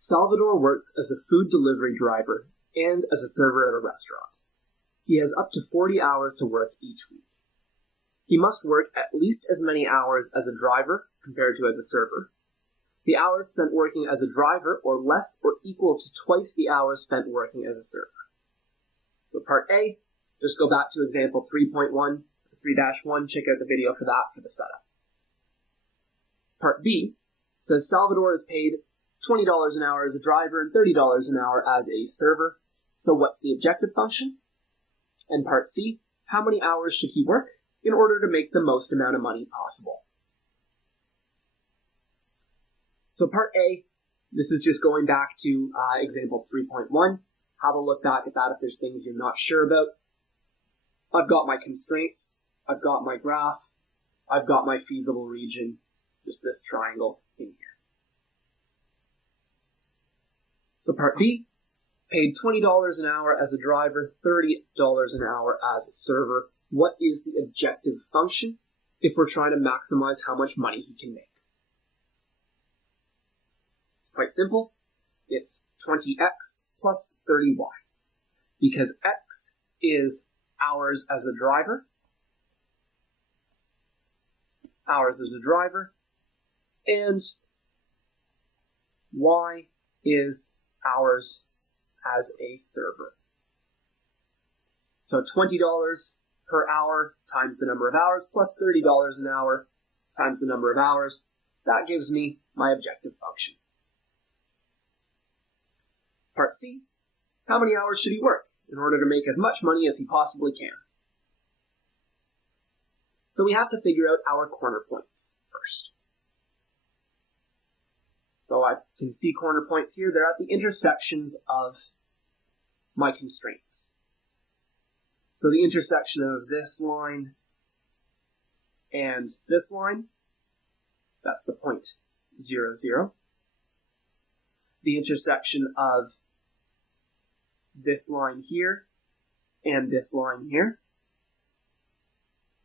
Salvador works as a food delivery driver and as a server at a restaurant. He has up to 40 hours to work each week. He must work at least as many hours as a driver compared to as a server. The hours spent working as a driver are less or equal to twice the hours spent working as a server. For part A, just go back to example 3.1, 3-1, check out the video for that for the setup. Part B says Salvador is paid $20 an hour as a driver and $30 an hour as a server. So what's the objective function? And part C, how many hours should he work in order to make the most amount of money possible? So part A, this is just going back to example 3.1. Have a look back at that if there's things you're not sure about. I've got my constraints, I've got my graph, I've got my feasible region, just this triangle in here. So part B, paid $20 an hour as a driver, $30 an hour as a server. What is the objective function if we're trying to maximize how much money he can make? It's quite simple. It's 20x plus 30y. Because x is hours as a driver, and y is hours as a server. So $20 per hour times the number of hours plus $30 an hour times the number of hours. That gives me my objective function. Part C, how many hours should he work in order to make as much money as he possibly can? So we have to figure out our corner points first. So I can see corner points here. They're at the intersections of my constraints. So the intersection of this line and this line, that's the point 0, 0. The intersection of this line here and this line here,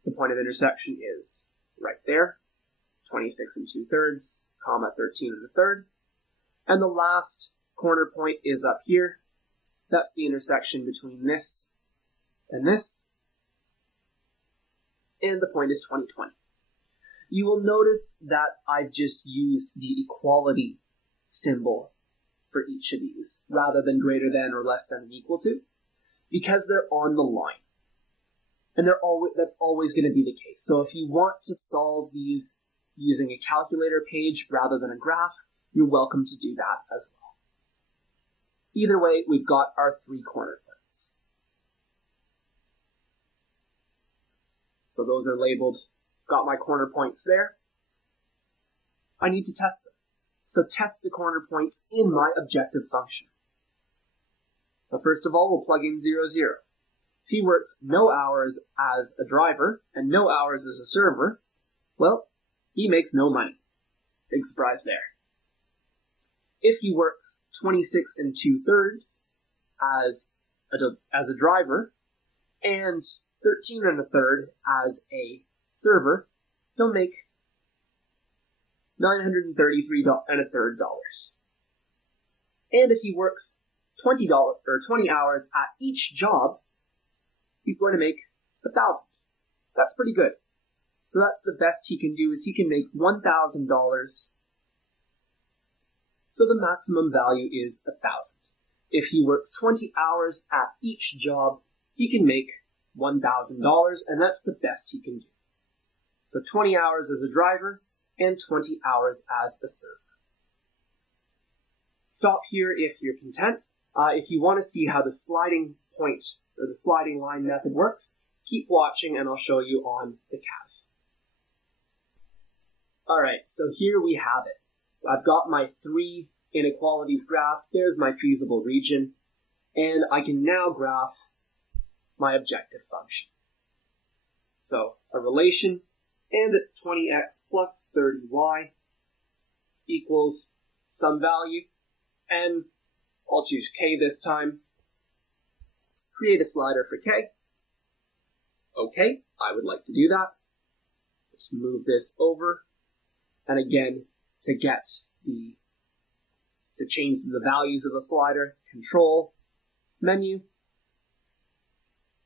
the point of intersection is right there, 26 2/3, comma 13 1/3. And the last corner point is up here. That's the intersection between this and this. And the point is 2020. You will notice that I've just used the equality symbol for each of these, rather than greater than or less than or equal to, because they're on the line. And that's always going to be the case. So if you want to solve these using a calculator page rather than a graph, you're welcome to do that as well. Either way, we've got our 3 corner points. So those are labeled, got my corner points there. I need to test them. So test the corner points in my objective function. So first of all, we'll plug in 0, 0. If he works no hours as a driver and no hours as a server, well, he makes no money. Big surprise there. If he works 26 2/3 as a driver and 13 1/3 as a server, he'll make $933 1/3. And if he works $20 or 20 hours at each job, he's going to make $1,000. That's pretty good. So that's the best he can do, is he can make $1,000. So the maximum value is $1,000. If he works 20 hours at each job, he can make $1,000, and that's the best he can do. So 20 hours as a driver and 20 hours as a server. Stop here if you're content. If you want to see how the sliding point or the sliding line method works, keep watching and I'll show you on the CAS. Alright, so here we have it. I've got my 3 inequalities graph. There's my feasible region. And I can now graph my objective function. So a relation, and it's 20x plus 30y equals some value. And I'll choose k this time. Create a slider for k. Okay, I would like to do that. Let's move this over. And again, to get the To change the values of the slider, Control, Menu,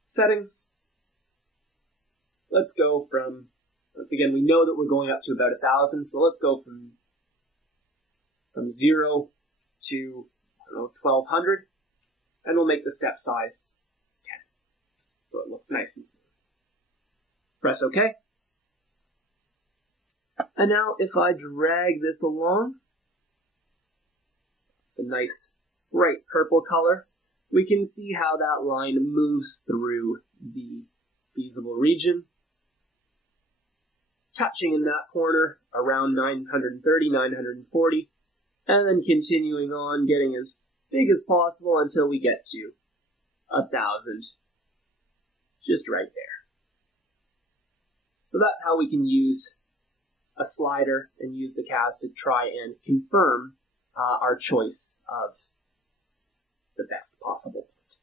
Settings. Let's go from, once again, we know that we're going up to about 1,000, so let's go from 0 to, 1,200, and we'll make the step size 10. So it looks nice and smooth. Press OK. And now if I drag this along, it's a nice bright purple color. We can see how that line moves through the feasible region, touching in that corner around 930, 940, and then continuing on, getting as big as possible until we get to 1,000, just right there. So that's how we can use a slider and use the CAS to try and confirm our choice of the best possible point.